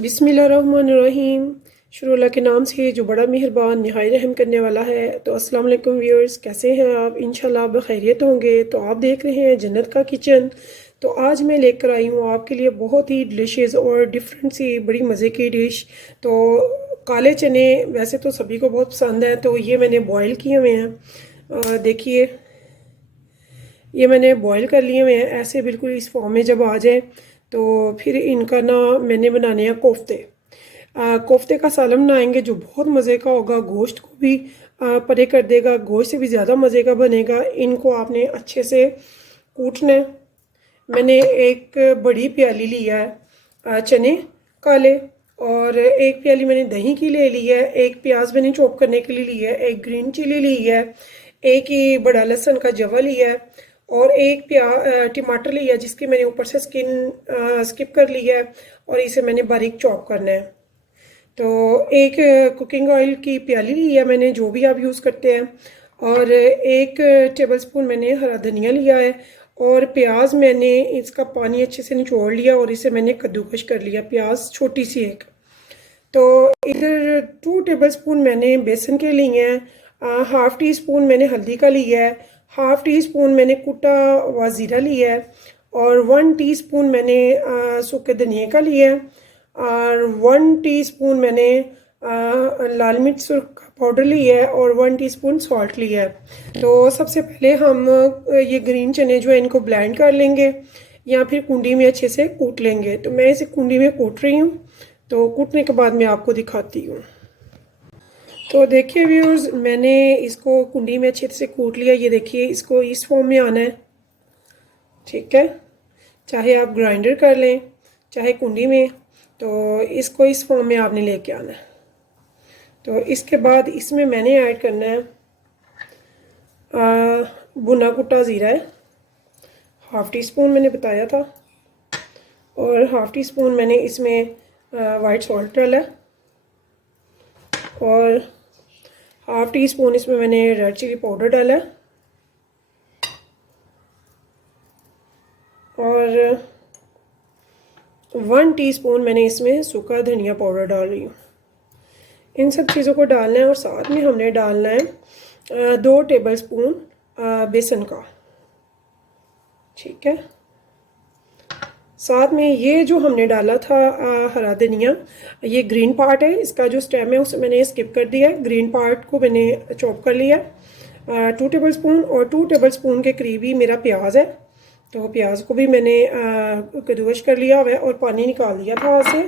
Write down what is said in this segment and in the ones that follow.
बिस्मिल्लाहिर्रहमानिर्रहीम। शुरू अल्लाह के नाम से जो बड़ा मेहरबान नहायत रहम करने वाला है। तो अस्सलाम वालेकुम व्यूअर्स, कैसे हैं आप? इंशाल्लाह आप बखैरियत होंगे। तो आप देख रहे हैं जन्नत का किचन। तो आज मैं लेकर आई हूँ आपके लिए बहुत ही डिलीशियस और डिफरेंट सी बड़ी मज़े की डिश। तो काले चने वैसे तो सभी को बहुत पसंद है, तो ये मैंने बॉयल किए हुए हैं। देखिए, ये मैंने बॉईल कर लिए हुए हैं। ऐसे बिल्कुल इस फॉर्म में जब आ जाए तो फिर इनका ना मैंने बनाने हैं कोफ्ते। कोफ्ते का सालन बनाएंगे जो बहुत मज़े का होगा, गोश्त को भी परे कर देगा, गोश्त से भी ज़्यादा मज़े का बनेगा। इनको आपने अच्छे से कूटना है। मैंने एक बड़ी प्याली लिया है चने काले, और एक प्याली मैंने दही की ले ली है, एक प्याज मैंने चॉप करने के लिए लिया है, एक ग्रीन चिली ली है, एक ही बड़ा लहसुन का जवा लिया है, और एक टमाटर लिया जिसकी मैंने ऊपर से स्किन स्किप कर लिया है, और इसे मैंने बारीक चॉप करना है। तो एक कुकिंग ऑयल की प्याली ली है मैंने, जो भी आप यूज़ करते हैं, और एक टेबलस्पून मैंने हरा धनिया लिया है, और प्याज मैंने इसका पानी अच्छे से निचोड़ लिया और इसे मैंने कद्दूकश कर लिया, प्याज छोटी सी एक। तो इधर 2 टेबलस्पून मैंने बेसन के लिए हैं, हाफ़ टी स्पून मैंने हल्दी का लिया है, हाफ़ टी स्पून मैंने कुटा हुआ ज़ीरा लिया है, और 1 टीस्पून मैंने सूखे धनिए का लिया है, और 1 टीस्पून मैंने लाल मिर्च का पाउडर लिया है, और 1 टीस्पून सॉल्ट लिया है। तो सबसे पहले हम ये ग्रीन चने जो है इनको ब्लेंड कर लेंगे, या फिर कुंडी में अच्छे से कूट लेंगे। तो मैं इसे कुंडी में कूट रही हूँ, तो कूटने के बाद मैं आपको दिखाती हूँ। तो देखिए व्यूअर्स, मैंने इसको कुंडी में अच्छे से कूट लिया। ये देखिए, इसको इस फॉर्म में आना है, ठीक है। चाहे आप ग्राइंडर कर लें, चाहे कुंडी में, तो इसको इस फॉर्म में आपने लेके आना है। तो इसके बाद इसमें मैंने ऐड करना है भुना कुटा ज़ीरा है, हाफ़ टी स्पून मैंने बताया था, और हाफ़ टी स्पून मैंने इसमें वाइट सॉल्ट डाला है, और हाफ़ टी स्पून इसमें मैंने रेड चिली पाउडर डाला है, और 1 टीस्पून मैंने इसमें सूखा धनिया पाउडर डाल रही हूँ। इन सब चीज़ों को डालना है, और साथ में हमने डालना है 2 टेबलस्पून बेसन का, ठीक है। साथ में ये जो हमने डाला था हरा धनिया, ये ग्रीन पार्ट है, इसका जो स्टेम है उसे मैंने स्किप कर दिया है, ग्रीन पार्ट को मैंने चॉप कर लिया 2 टेबलस्पून, और 2 टेबलस्पून के करीब ही मेरा प्याज है। तो प्याज को भी मैंने कद्दूकश कर लिया हुआ है और पानी निकाल दिया था उसे।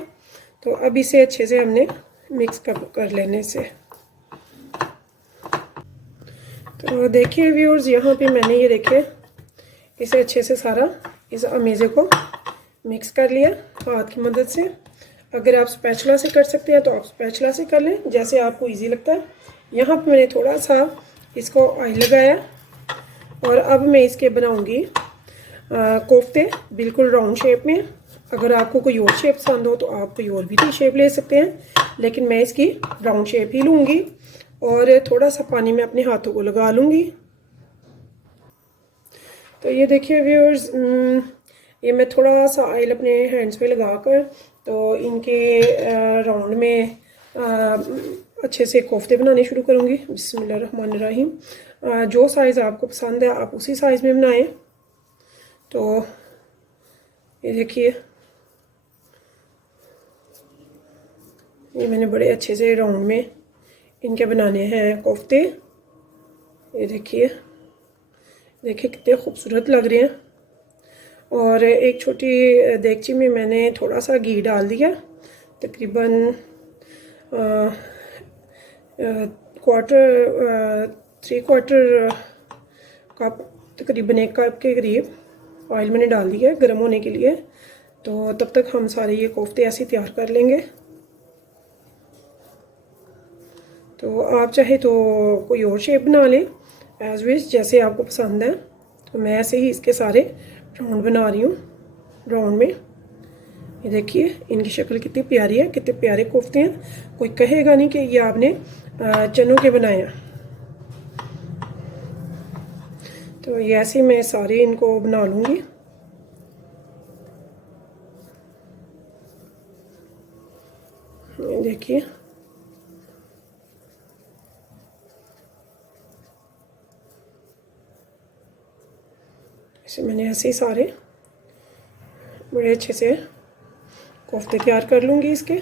तो अब इसे अच्छे से हमने मिक्स कर लेने से। तो देखिए व्यूअर्स, यहाँ पे मैंने ये देखिए इसे अच्छे से सारा इस अमेज़े को मिक्स कर लिया हाथ की मदद से। अगर आप स्पैचुला से कर सकते हैं तो आप स्पैचुला से कर लें, जैसे आपको इजी लगता है। यहाँ पे मैंने थोड़ा सा इसको ऑयल लगाया, और अब मैं इसके बनाऊंगी कोफ्ते बिल्कुल राउंड शेप में। अगर आपको कोई और शेप पसंद हो तो आप कोई और भी शेप ले सकते हैं, लेकिन मैं इसकी राउंड शेप ही लूँगी, और थोड़ा सा पानी में अपने हाथों को लगा लूँगी। तो ये देखिए व्यूअर्स, ये मैं थोड़ा सा ऑयल अपने हैंड्स पे लगाकर तो इनके राउंड में अच्छे से कोफ्ते बनाने शुरू करूँगी। बिस्मिल्लाहिर्रहमानिर्रहीम। जो साइज़ आपको पसंद है आप उसी साइज़ में बनाएं। तो ये देखिए, ये मैंने बड़े अच्छे से राउंड में इनके बनाने हैं कोफ्ते। ये देखिए, देखिए कितने खूबसूरत लग रहे हैं। और एक छोटी देगची में मैंने थोड़ा सा घी डाल दिया, तकरीबन 3/4 कप, तकरीबन 1 कप के करीब ऑयल मैंने डाल दिया है गर्म होने के लिए। तो तब तक हम सारे ये कोफ्ते ऐसे तैयार कर लेंगे। तो आप चाहे तो कोई और शेप बना लें एज विश, जैसे आपको पसंद है। तो मैं ऐसे ही इसके सारे राउंड बना रही हूँ, राउंड में। ये देखिए इनकी शक्ल कितनी प्यारी है, कितने प्यारे कोफ्ते हैं। कोई कहेगा नहीं कि ये आपने चनों के बनाए हैं। तो ये ऐसे मैं सारे इनको बना लूँगी। ये देखिए, इसे मैंने ऐसे ही सारे बड़े अच्छे से कोफ्ते तैयार कर लूँगी इसके।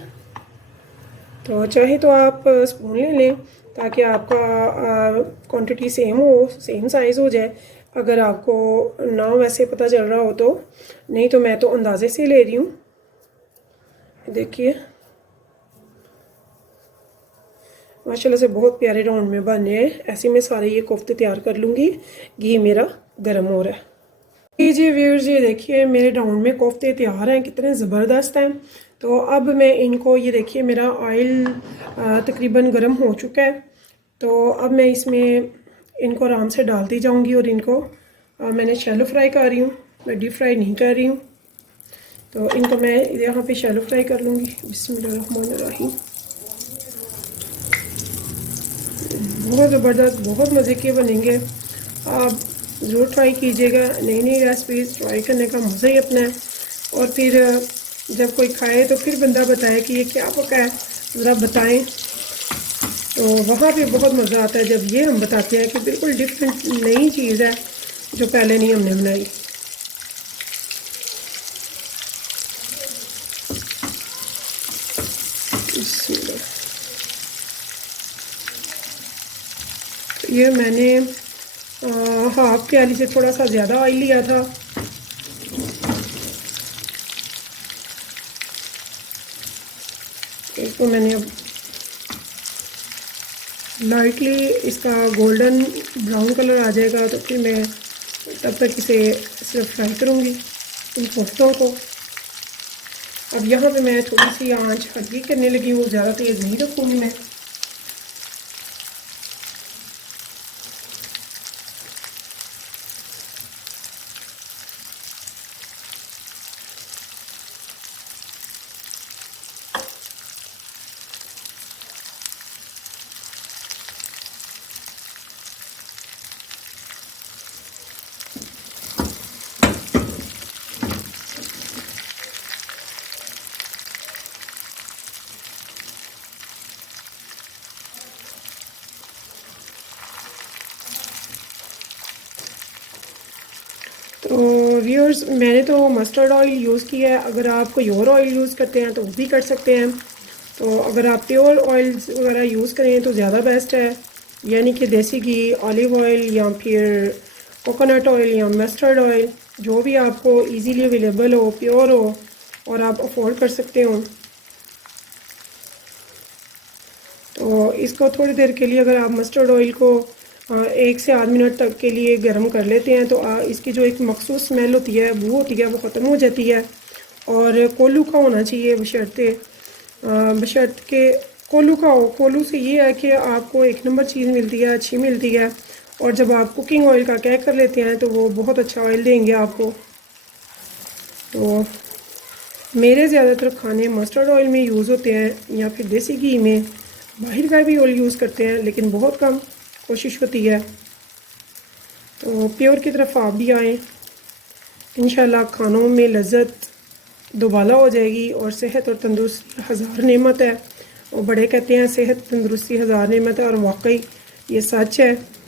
तो चाहे तो आप स्पून ले लें ताकि आपका क्वांटिटी सेम हो, सेम साइज़ हो जाए, अगर आपको ना वैसे पता चल रहा हो तो। नहीं तो मैं तो अंदाज़े से ले रही हूँ। देखिए माशाल्लाह से बहुत प्यारे राउंड में बने हैं। ऐसे में सारे ये कोफ्ते तैयार कर लूँगी। घी मेरा गर्म हो रहा है। जी व्यूअर्स, ये देखिए मेरे राउंड में कोफ्ते तैयार हैं, कितने ज़बरदस्त हैं। तो अब मैं इनको, ये देखिए मेरा ऑयल तकरीबन गर्म हो चुका है। तो अब मैं इसमें इनको आराम से डालती जाऊंगी और इनको मैंने शैलो फ्राई कर रही हूँ, मैं डीप फ्राई नहीं कर रही हूँ। तो इनको मैं यहाँ पे शैलो फ्राई कर लूँगी। बिस्मिल्लाहिर्रहमानिर्रहीम। बहुत ज़बरदस्त, बहुत मज़े के बनेंगे। आप ज़रूर ट्राई कीजिएगा। नई नई रेसिपीज़ ट्राई करने का मज़ा ही अपना है। और फिर जब कोई खाए तो फिर बंदा बताए कि ये क्या पका है, ज़रा बताएं। तो वहाँ पे बहुत मज़ा आता है जब ये हम बताते हैं कि बिल्कुल डिफरेंट नई चीज़ है जो पहले नहीं हमने बनाई। तो ये मैंने हाफ प्याली से थोड़ा सा ज़्यादा ऑयल लिया था। इसको मैंने अब लाइटली इसका गोल्डन ब्राउन कलर आ जाएगा तो फिर मैं तब तक इसे सिर्फ फ्राई करूँगी इन कोफ्तों को। अब यहाँ पे मैं थोड़ी सी आंच हल्की करने लगी हूँ, ज़्यादा तेज़ नहीं रखूँगी मैं। तो व्यूअर्स, मैंने तो मस्टर्ड ऑयल यूज़ किया है। अगर आप कोई और ऑयल यूज़ करते हैं तो वो भी कर सकते हैं। तो अगर आप प्योर ऑयल्स वगैरह यूज़ करें तो ज़्यादा बेस्ट है, यानी कि देसी घी, ऑलिव ऑयल या फिर कोकोनट ऑयल या मस्टर्ड ऑयल, जो भी आपको इजीली अवेलेबल हो, प्योर हो और आप अफोर्ड कर सकते हो। तो इसको थोड़ी देर के लिए अगर आप मस्टर्ड ऑयल को 1 से 8 मिनट तक के लिए गर्म कर लेते हैं तो इसकी जो एक मखसूस स्मेल होती है, बू होती है, वो ख़त्म हो जाती है। और कोल्हू का होना चाहिए बशर्ते के कोल्हू का हो। कोल्हू से ये है कि आपको एक नंबर चीज़ मिलती है, अच्छी मिलती है। और जब आप कुकिंग ऑयल का कह कर लेते हैं तो वो बहुत अच्छा ऑयल देंगे आपको। तो मेरे ज़्यादातर खाने मस्टर्ड ऑयल में यूज़ होते हैं या फिर देसी घी में। बाहर का भी ऑयल यूज़ करते हैं लेकिन बहुत कम कोशिश होती है। तो प्योर की तरफ आप भी आएँ, इंशाल्लाह खानों में लज्जत दोबाला हो जाएगी। और सेहत और तंदुरुस्ती हज़ार नेमत है। और बड़े कहते हैं सेहत तंदुरुस्ती हज़ार नेमत है, और वाकई ये सच है।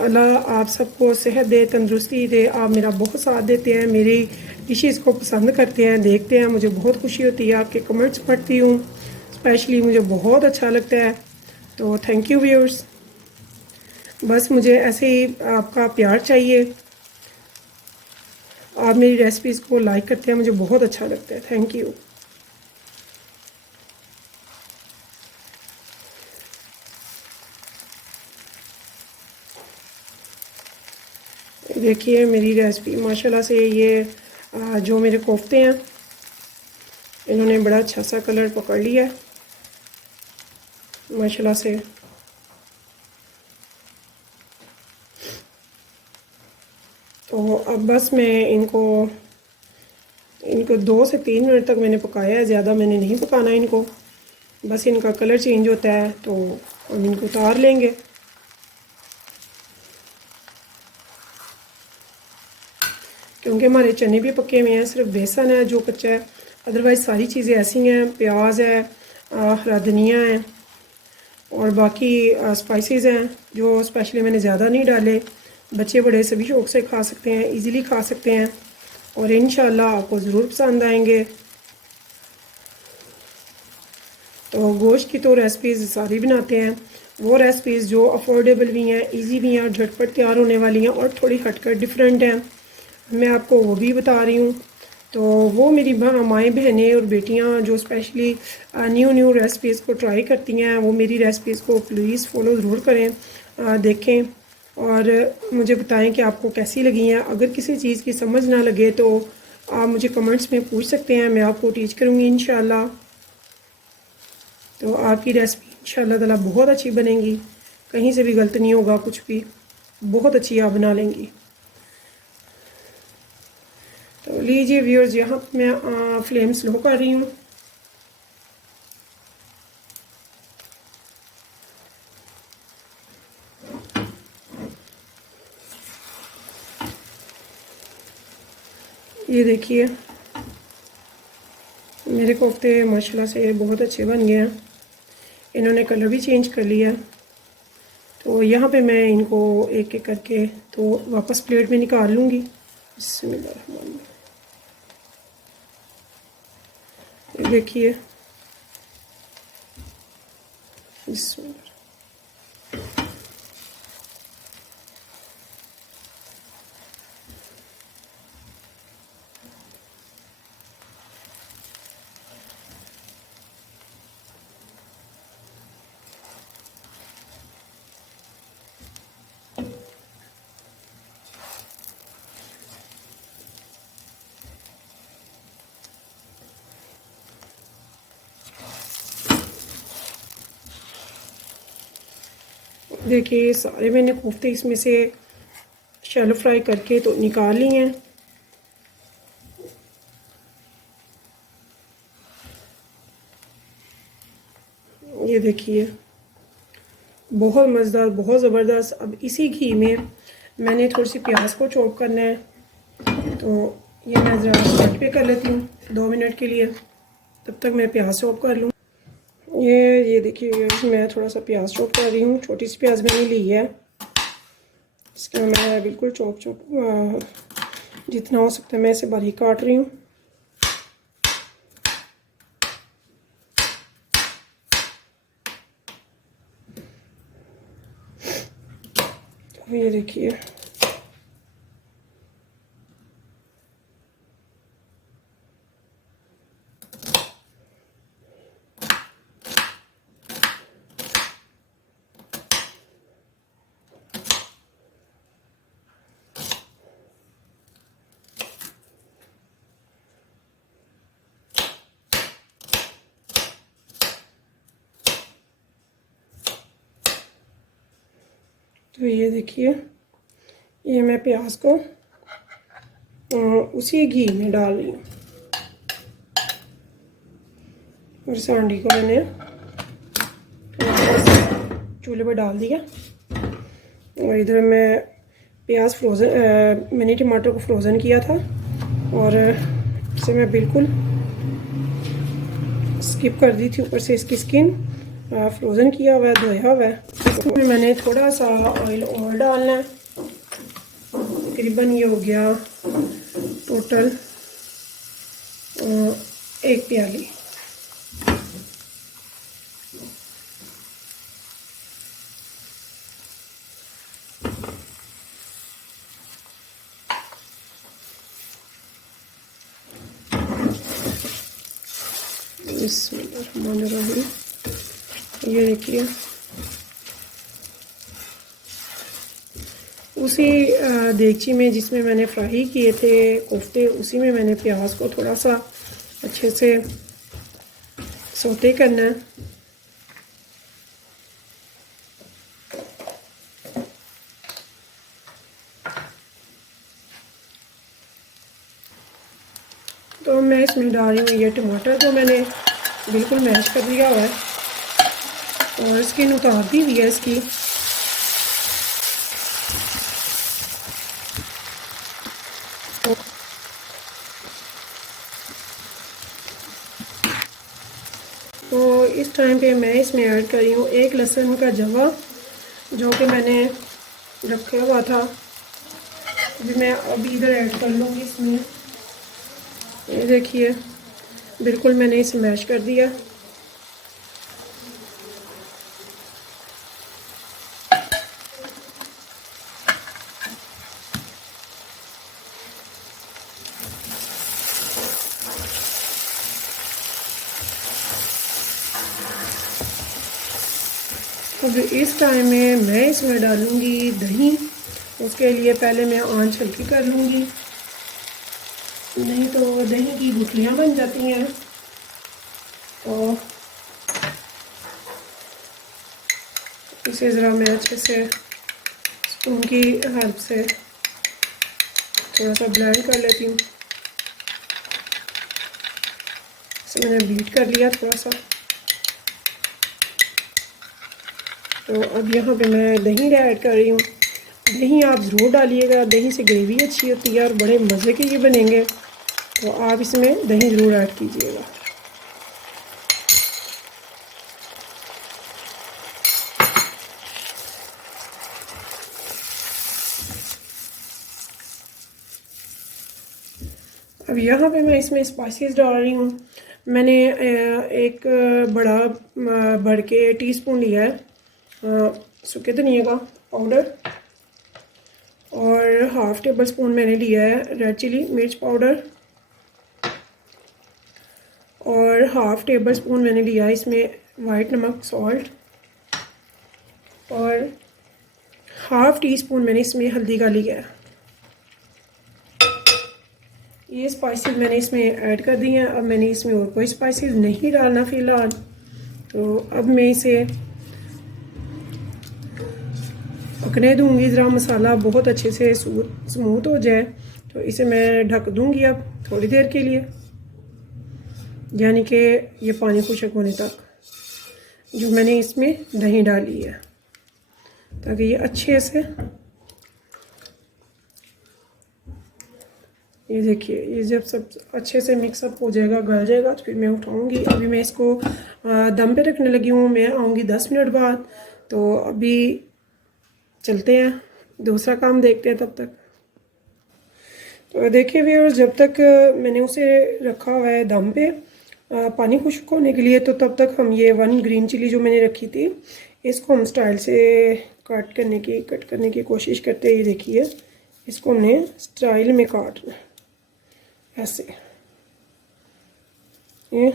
अल्लाह आप सबको सेहत दे, तंदुरुस्ती दे। आप मेरा बहुत साथ देते हैं, मेरी डिशेज़ को पसंद करते हैं, देखते हैं, मुझे बहुत खुशी होती है। आपके कमेंट्स पढ़ती हूँ, स्पेशली मुझे बहुत अच्छा लगता है। तो थैंक यू व्यूअर्स। बस मुझे ऐसे ही आपका प्यार चाहिए। आप मेरी रेसिपीज़ को लाइक करते हैं, मुझे बहुत अच्छा लगता है। Thank you. देखिए मेरी रेसिपी माशाल्लाह से ये जो मेरे कोफ्ते हैं इन्होंने बड़ा अच्छा सा कलर पकड़ लिया है माशाल्लाह से। तो अब बस मैं इनको 2 से 3 मिनट तक मैंने पकाया है, ज़्यादा मैंने नहीं पकाना इनको। बस इनका कलर चेंज होता है तो हम इनको उतार लेंगे। क्योंकि हमारे चने भी पके हुए हैं, सिर्फ बेसन है जो कच्चा है। अदरवाइज़ सारी चीज़ें ऐसी हैं, प्याज है, हरा धनिया है और बाकी स्पाइसेस हैं जो स्पेशली मैंने ज़्यादा नहीं डाले। बच्चे बड़े सभी शौक से खा सकते हैं, इजीली खा सकते हैं और इंशाल्लाह आपको ज़रूर पसंद आएंगे। तो गोश्त की तो रेसिपीज़ सारी बनाते हैं, वो रेसिपीज़ जो अफोर्डेबल भी हैं, इजी भी हैं, झटपट तैयार होने वाली हैं और थोड़ी हटकर डिफरेंट हैं, मैं आपको वो भी बता रही हूँ। तो वो मेरी माएँ बहनें और बेटियाँ जो स्पेशली न्यू न्यू रेसिपीज़ को ट्राई करती हैं, वो मेरी रेसिपीज़ को प्लीज़ फॉलो ज़रूर करें, देखें और मुझे बताएं कि आपको कैसी लगी हैं। अगर किसी चीज़ की समझ ना लगे तो आप मुझे कमेंट्स में पूछ सकते हैं, मैं आपको टीच करूँगी इंशाल्लाह। तो आपकी रेसिपी इंशाल्लाह ताला बहुत अच्छी बनेगी, कहीं से भी गलत नहीं होगा, कुछ भी बहुत अच्छी आप बना लेंगी। तो लीजिए व्यूअर्स, यहाँ मैं फ्लेम स्लो कर रही हूँ। ये देखिए मेरे कोफ्ते माशाल्लाह से बहुत अच्छे बन गए हैं, इन्होंने कलर भी चेंज कर लिया। तो यहाँ पे मैं इनको एक एक करके तो वापस प्लेट में निकाल लूँगी। बिस्मिल्लाह, देखिए बिस्मिल्लाह। देखिए सारे मैंने कोफ्ते इसमें से शैलो फ्राई करके तो निकाल लिए हैं। ये देखिए बहुत मज़ेदार, बहुत ज़बरदस्त। अब इसी घी में मैंने थोड़ी सी प्याज को चॉप करना है, तो ये मैं ज़रा सेट पे कर लेती हूँ 2 मिनट के लिए, तब तक मैं प्याज चॉप कर लूँ। ये देखिए मैं थोड़ा सा प्याज चॉप कर रही हूँ, छोटी सी प्याज मैंने ली है, इसका मैं बिल्कुल चॉप जितना हो सकता है मैं इसे बारीक काट रही हूँ। तो ये देखिए तो ये देखिए ये मैं प्याज को उसी घी में डाल रही हूँ और सांडी को मैंने चूल्हे पर डाल दिया। और इधर मैं प्याज फ्रोज़न मैंने टमाटर को फ्रोज़न किया था और इसे मैं बिल्कुल स्किप कर दी थी, ऊपर से इसकी स्किन फ्रोज़न किया हुआ है, धोया हुआ है। तो मैंने थोड़ा सा ऑयल और डालना है, तकरीबन ये हो गया टोटल 1 प्याली। बिस्मिल्लाहिर्रहमानिर्रहीम। ये देखिए उसी देगची में जिसमें मैंने फ्राई किए थे कोफ्ते, उसी में मैंने प्याज को थोड़ा सा अच्छे से सौते करना है। तो मैं इसमें डाल रही हूँ ये टमाटर को मैंने बिल्कुल मैश कर दिया हुआ है और स्किन उतार दी हुई है इसकी। तो इस टाइम पे मैं इसमें ऐड कर रही हूँ एक लहसुन का जवा, जो कि मैंने रखा हुआ था। अभी मैं इधर ऐड कर लूँगी इसमें। ये देखिए बिल्कुल मैंने इसे मैश कर दिया। अब इस टाइम में मैं इसमें डालूँगी दही। उसके लिए पहले मैं आंच हल्की कर लूँगी, नहीं तो दही की गुठलियाँ बन जाती हैं। तो इसे ज़रा मैं अच्छे से स्पून की हेल्प से थोड़ा सा ब्लेंड कर लेती हूँ। इसे मैंने बीट कर लिया थोड़ा सा। तो अब यहाँ पे मैं दही ऐड कर रही हूँ। दही आप ज़रूर डालिएगा, दही से ग्रेवी अच्छी होती है और बड़े मज़े के ये बनेंगे। तो आप इसमें दही ज़रूर ऐड कीजिएगा। अब यहाँ पे मैं इसमें स्पाइसेस डाल रही हूँ। मैंने एक बढ़ के टीस्पून लिया है सूखे धनिया का पाउडर, और हाफ़ टेबल स्पून मैंने लिया है रेड चिली मिर्च पाउडर, और हाफ़ टेबल स्पून मैंने लिया है इसमें वाइट नमक सॉल्ट, और हाफ़ टी स्पून मैंने इसमें हल्दी का लिया है। ये स्पाइसेस मैंने इसमें ऐड कर दी हैं। अब मैंने इसमें और कोई स्पाइसेस नहीं डालना फ़िलहाल। तो अब मैं इसे पकने दूंगी, ज़रा मसाला बहुत अच्छे से स्मूथ हो जाए। तो इसे मैं ढक दूंगी अब थोड़ी देर के लिए, यानी कि ये पानी खुश्क होने तक, जो मैंने इसमें दही डाली है, ताकि ये अच्छे से, ये देखिए ये जब सब अच्छे से मिक्सअप हो जाएगा, गल जाएगा, तो फिर मैं उठाऊंगी। अभी मैं इसको दम पे रखने लगी हूँ। मैं आऊँगी 10 मिनट बाद। तो अभी चलते हैं, दूसरा काम देखते हैं तब तक। तो देखिए व्यूअर्स, जब तक मैंने उसे रखा हुआ है दम पे पानी खुश्क होने के लिए, तो तब तक हम ये 1 ग्रीन चिली जो मैंने रखी थी, इसको हम स्टाइल से कट करने की कोशिश करते हैं। ये देखिए इसको हमने स्टाइल में काटना ऐसे, ये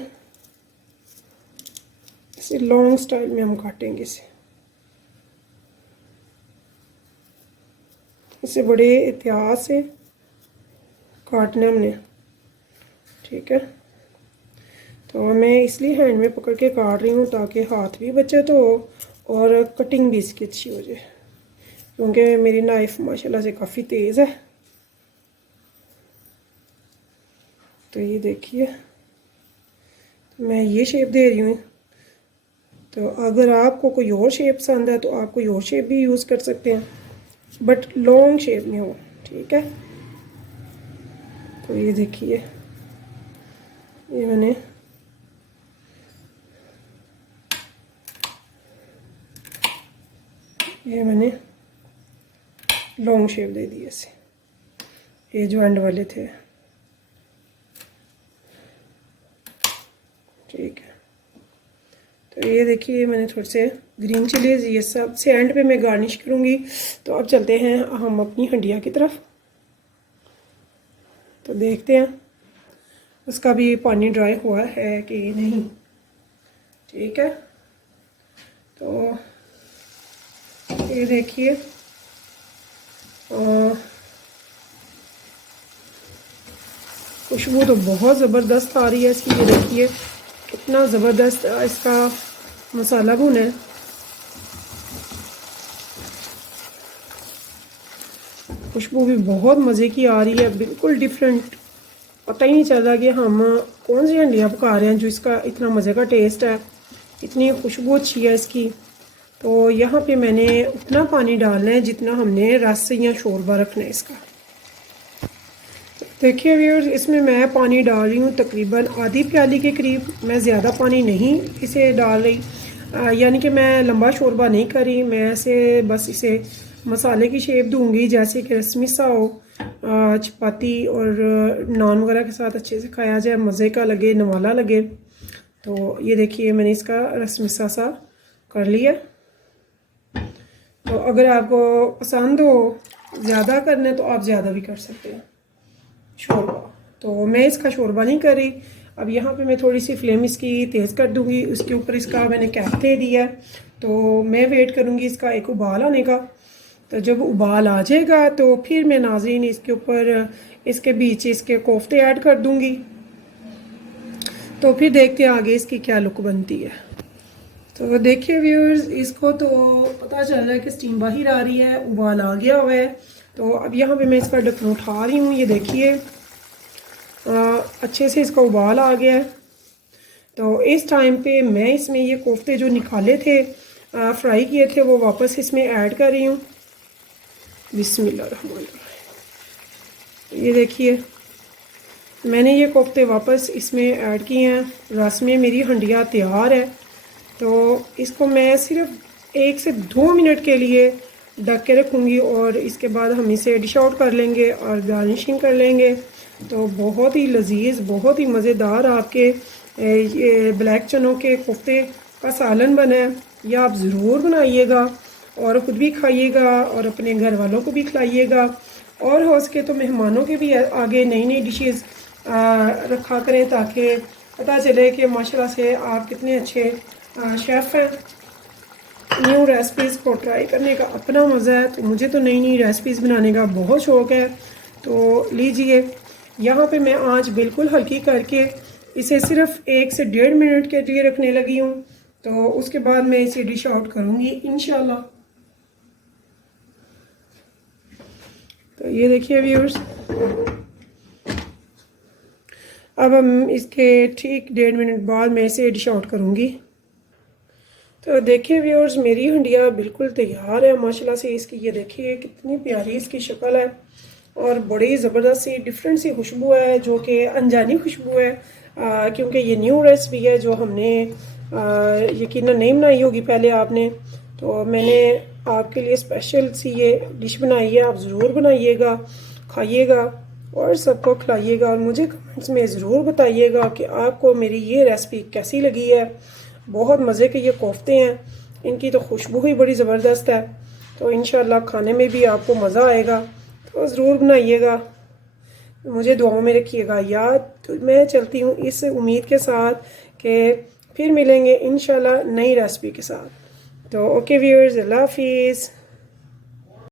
इसे लॉन्ग स्टाइल में हम काटेंगे इसे बड़े एहतियात से काटना हमने, ठीक है। तो मैं इसलिए हैंड में पकड़ के काट रही हूँ ताकि हाथ भी बचत हो और कटिंग भी इसकी अच्छी हो जाए, क्योंकि मेरी नाइफ़ माशाल्लाह से काफ़ी तेज़ है। तो ये देखिए मैं ये शेप दे रही हूँ। तो अगर आपको कोई और शेप पसंद है तो आप कोई और शेप भी यूज़ कर सकते हैं, बट लॉन्ग शेप में हो, ठीक है। तो ये देखिए ये मैंने लॉन्ग शेप दे दी इसे, ये जो एंड वाले थे, ठीक है। तो ये देखिए मैंने थोड़े से ग्रीन चिलीज़ ये सब से एंड पे मैं गार्निश करूँगी। तो अब चलते हैं हम अपनी हंडिया की तरफ। तो देखते हैं उसका भी पानी ड्राई हुआ है कि नहीं, ठीक है। तो ये देखिए खुशबू तो बहुत ज़बरदस्त आ रही है इसकी। ये देखिए कितना ज़बरदस्त इसका मसाला भुना है। खुशबू भी बहुत मज़े की आ रही है, बिल्कुल डिफरेंट। पता ही नहीं चल रहा कि हम कौन सी हंडियाँ पका रहे हैं जो इसका इतना मज़े का टेस्ट है, इतनी खुशबू अच्छी है इसकी। तो यहाँ पे मैंने उतना पानी डालना है जितना हमने रस या शोरबा रखना है इसका। तो देखिए व्यूअर्स, इसमें मैं पानी डाल रही हूँ तकरीबन आधी प्याली के करीब। मैं ज़्यादा पानी नहीं इसे डाल रही, यानी कि मैं लंबा शोरबा नहीं कर रही। मैं ऐसे बस इसे मसाले की शेप दूंगी जैसे कि रसमिसा हो, चपाती और नान वगैरह के साथ अच्छे से खाया जाए, मज़े का लगे, नवाला लगे। तो ये देखिए मैंने इसका रसमिसा सा कर लिया। तो अगर आपको पसंद हो ज़्यादा करना है तो आप ज़्यादा भी कर सकते हैं शोरबा। तो मैं इसका शोरबा नहीं कर रही। अब यहाँ पे मैं थोड़ी सी फ्लेम इसकी तेज़ कर दूँगी। उसके ऊपर इसका मैंने कैप दे दिया है, तो मैं वेट करूँगी इसका एक उबाल आने का। तो जब उबाल आ जाएगा तो फिर मैं नाज़रीन इसके ऊपर इसके बीच इसके कोफ्ते ऐड कर दूँगी। तो फिर देखते हैं आगे इसकी क्या लुक बनती है। तो देखिए व्यूअर्स, इसको तो पता चल रहा है कि स्टीम बाहर आ रही है, उबाल आ गया हुआ है। तो अब यहाँ पे मैं इसका ढक्कन उठा रही हूँ। ये देखिए अच्छे से इसका उबाल आ गया है। तो इस टाइम पे मैं इसमें ये कोफ्ते जो निकाले थे, फ्राई किए थे, वो वापस इसमें ऐड कर रही हूँ। बिस्मिल्लाहिर्रहमानिर्रहीम। ये देखिए मैंने ये कोफ्ते वापस इसमें ऐड किए हैं। रस में मेरी हंडिया तैयार है। तो इसको मैं सिर्फ 1 से 2 मिनट के लिए ढक के रखूँगी और इसके बाद हम इसे डिश आउट कर लेंगे और गार्निशिंग कर लेंगे। तो बहुत ही लजीज, बहुत ही मज़ेदार आपके ये ब्लैक चनों के कोफ्ते का सालन बना है। यह आप ज़रूर बनाइएगा और ख़ुद भी खाइएगा और अपने घर वालों को भी खिलाइएगा। और हो सके तो मेहमानों के भी आगे नई नई डिशेज़ रखा करें ताकि पता चले कि माशाल्लाह से आप कितने अच्छे शेफ़ हैं। न्यू रेसिपीज़ को ट्राई करने का अपना मज़ा है। तो मुझे तो नई नई रेसिपीज़ बनाने का बहुत शौक़ है। तो लीजिए, यहाँ पे मैं आंच बिल्कुल हल्की करके इसे सिर्फ 1 से 1.5 मिनट के लिए रखने लगी हूँ। तो उसके बाद मैं इसे डिश आउट करूँगी इंशाल्लाह। तो ये देखिए व्यूअर्स, अब हम इसके ठीक 1.5 मिनट बाद मैं इसे डिश आउट करूँगी। तो देखिए व्यूअर्स, मेरी हंडिया बिल्कुल तैयार है माशाल्लाह से। इसकी ये देखिए कितनी प्यारी इसकी शक्ल है और बड़ी ज़बरदस्त सी डिफरेंट सी खुशबू है, जो कि अनजानी खुशबू है, क्योंकि ये न्यू रेसिपी है जो हमने यकीनन नहीं बनाई होगी पहले आपने। तो मैंने आपके लिए स्पेशल सी ये डिश बनाई है। आप ज़रूर बनाइएगा, खाइएगा और सबको खिलाइएगा और मुझे कमेंट्स में ज़रूर बताइएगा कि आपको मेरी ये रेसिपी कैसी लगी है। बहुत मज़े के ये कोफ्ते हैं, इनकी तो खुशबू ही बड़ी ज़बरदस्त है। तो इंशाल्लाह खाने में भी आपको मज़ा आएगा। तो ज़रूर बनाइएगा, मुझे दुआओं में रखिएगा याद। तो मैं चलती हूँ इस उम्मीद के साथ कि फिर मिलेंगे इंशाल्लाह नई रेसिपी के साथ। तो ओके व्यूअर्स, अल्लाह हाफिज़।